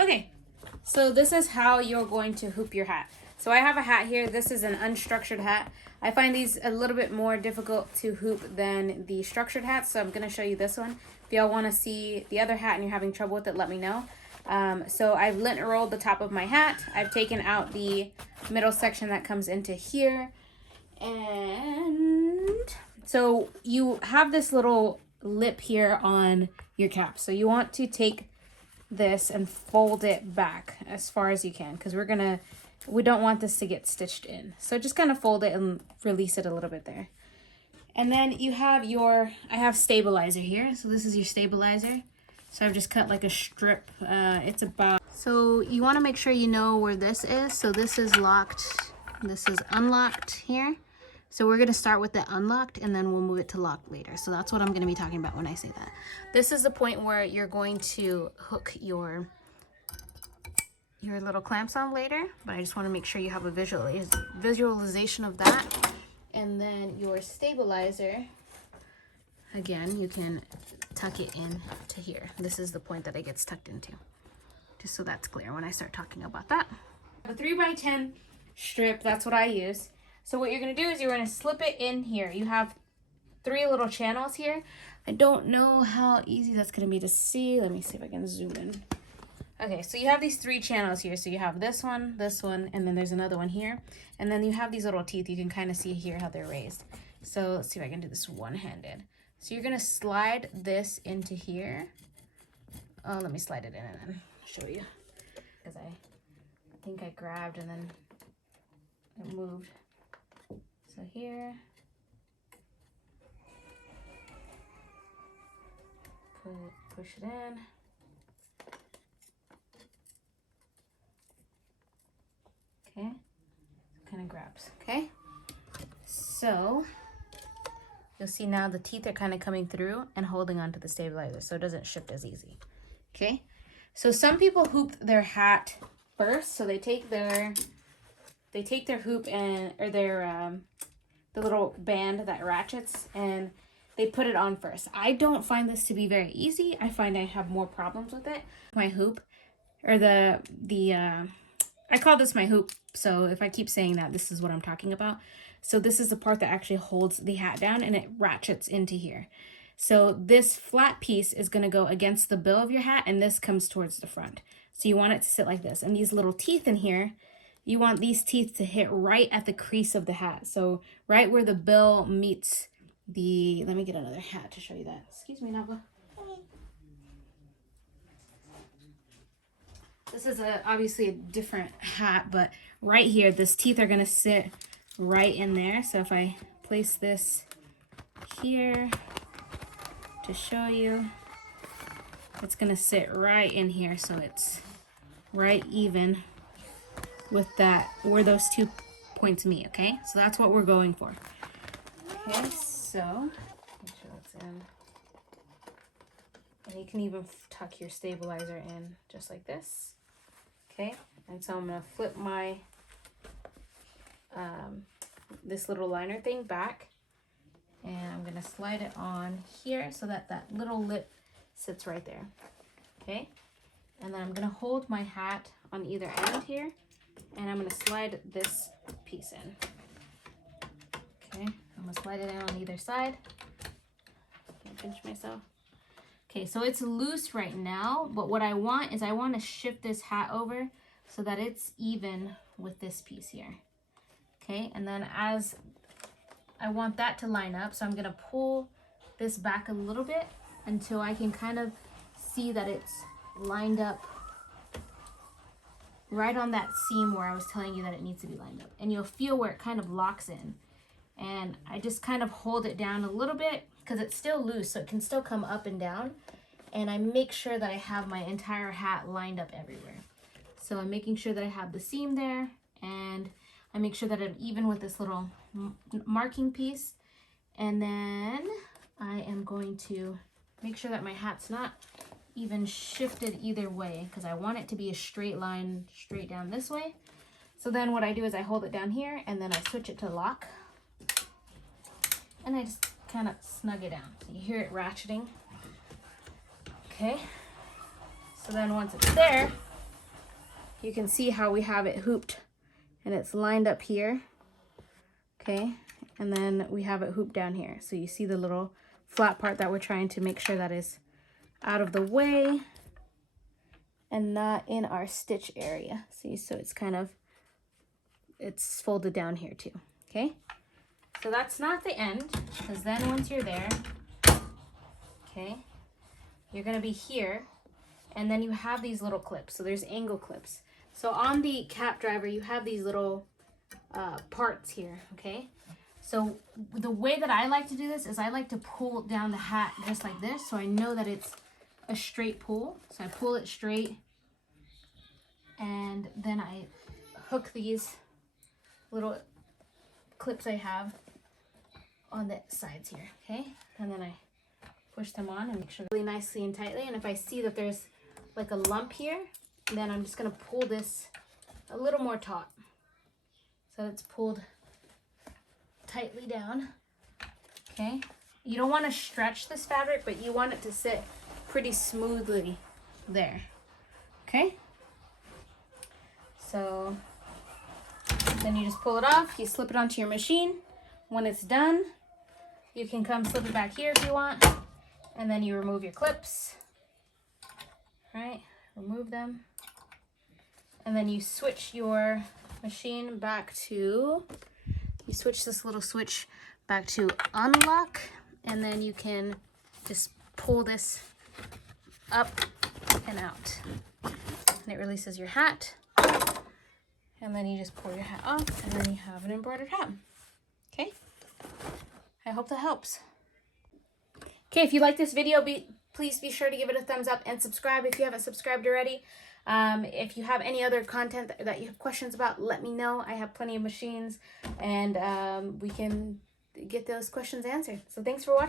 Okay, so this is how you're going to hoop your hat. So I have a hat here. This is an unstructured hat. I find these a little bit more difficult to hoop than the structured hats, so I'm going to show you this one. If y'all want to see the other hat and you're having trouble with it, let me know. So I've lint rolled the top of my hat. I've taken out the middle section that comes into here. And so you have this little lip here on your cap. So you want to take this and fold it back as far as you can, because we don't want this to get stitched in. So just kind of fold it and release it a little bit there. And then you have I have stabilizer here. So this is your stabilizer. So I've just cut like a strip. So you want to make sure you know where this is. So this is locked. This is unlocked here. So we're going to start with the unlocked and then we'll move it to locked later. So that's what I'm going to be talking about when I say that. This is the point where you're going to hook your little clamps on later, but I just want to make sure you have a visualization of that. And then your stabilizer, again, you can tuck it in to here. This is the point that it gets tucked into, just so that's clear when I start talking about that. A 3x10 strip, that's what I use. So what you're going to do is you're going to slip it in here. You have 3 little channels here. I don't know how easy that's going to be to see. Let me see if I can zoom in. Okay, so you have these 3 channels here. So you have this one, and then there's another one here. And then you have these little teeth. You can kind of see here how they're raised. So let's see if I can do this one-handed. So you're going to slide this into here. Oh, let me slide it in and then show you. Because I think I grabbed and then it moved. So here, push it in. Okay, kind of grabs. Okay, so you'll see now the teeth are kind of coming through and holding onto the stabilizer, so it doesn't shift as easy. Okay, so some people hoop their hat first, so they take their hoop the little band that ratchets, and they put it on first. I don't find this to be very easy. I find I have more problems with it. My hoop, or I call this my hoop, so if I keep saying that, this is what I'm talking about. So this is the part that actually holds the hat down, and it ratchets into here. So this flat piece is going to go against the bill of your hat, and this comes towards the front. So you want it to sit like this. And these little teeth in here, you want these teeth to hit right at the crease of the hat. So right where the bill meets let me get another hat to show you that. Excuse me, Nava. This is obviously a different hat, but right here, these teeth are gonna sit right in there. So if I place this here to show you, it's gonna sit right in here. So it's right even with that, where those 2 points meet, okay? So that's what we're going for. Okay, so make sure that's in. And you can even tuck your stabilizer in just like this. Okay, and so I'm gonna flip my this little liner thing back, and I'm gonna slide it on here so that that little lip sits right there. Okay, and then I'm gonna hold my hat on either end here, and I'm gonna slide this piece in. Okay, I'm gonna slide it in on either side. Can't pinch myself. Okay, so it's loose right now, but what I want is I want to shift this hat over so that it's even with this piece here. Okay, and then as I want that to line up, so I'm gonna pull this back a little bit until I can kind of see that it's lined up right on that seam where I was telling you that it needs to be lined up. And you'll feel where it kind of locks in. And I just kind of hold it down a little bit because it's still loose, so it can still come up and down. And I make sure that I have my entire hat lined up everywhere. So I'm making sure that I have the seam there, and I make sure that I'm even with this little marking piece. And then I am going to make sure that my hat's not even shifted either way, because I want it to be a straight line straight down this way. So then what I do is I hold it down here, and then I switch it to lock, and I just kind of snug it down. So you hear it ratcheting. Okay. So then once it's there, you can see how we have it hooped and it's lined up here. Okay, and then we have it hooped down here. So you see the little flat part that we're trying to make sure that is out of the way and not in our stitch area. See, so it's kind of, it's folded down here too, okay? So that's not the end, because then once you're there, okay, you're gonna be here, and then you have these little clips. So there's angle clips. So on the cap driver, you have these little parts here, okay? So the way that I like to do this is I like to pull down the hat just like this, so I know that it's a straight pull. So I pull it straight, and then I hook these little clips I have on the sides here, okay? And then I push them on and make sure really nicely and tightly. And if I see that there's like a lump here, then I'm just gonna pull this a little more taut. So it's pulled tightly down, okay? You don't want to stretch this fabric, but you want it to sit pretty smoothly there, okay? So then you just pull it off, you slip it onto your machine. When it's done, you can come slip it back here if you want, and then you remove your clips, right? Remove them, and then you switch your machine back to, you switch this little switch back to unlock, and then you can just pull this up and out, and it releases your hat, and then you just pull your hat off, and then you have an embroidered hat. Okay, I hope that helps. Okay, if you like this video, please be sure to give it a thumbs up and subscribe if you haven't subscribed already. If you have any other content that you have questions about, let me know. I have plenty of machines, and we can get those questions answered. So thanks for watching.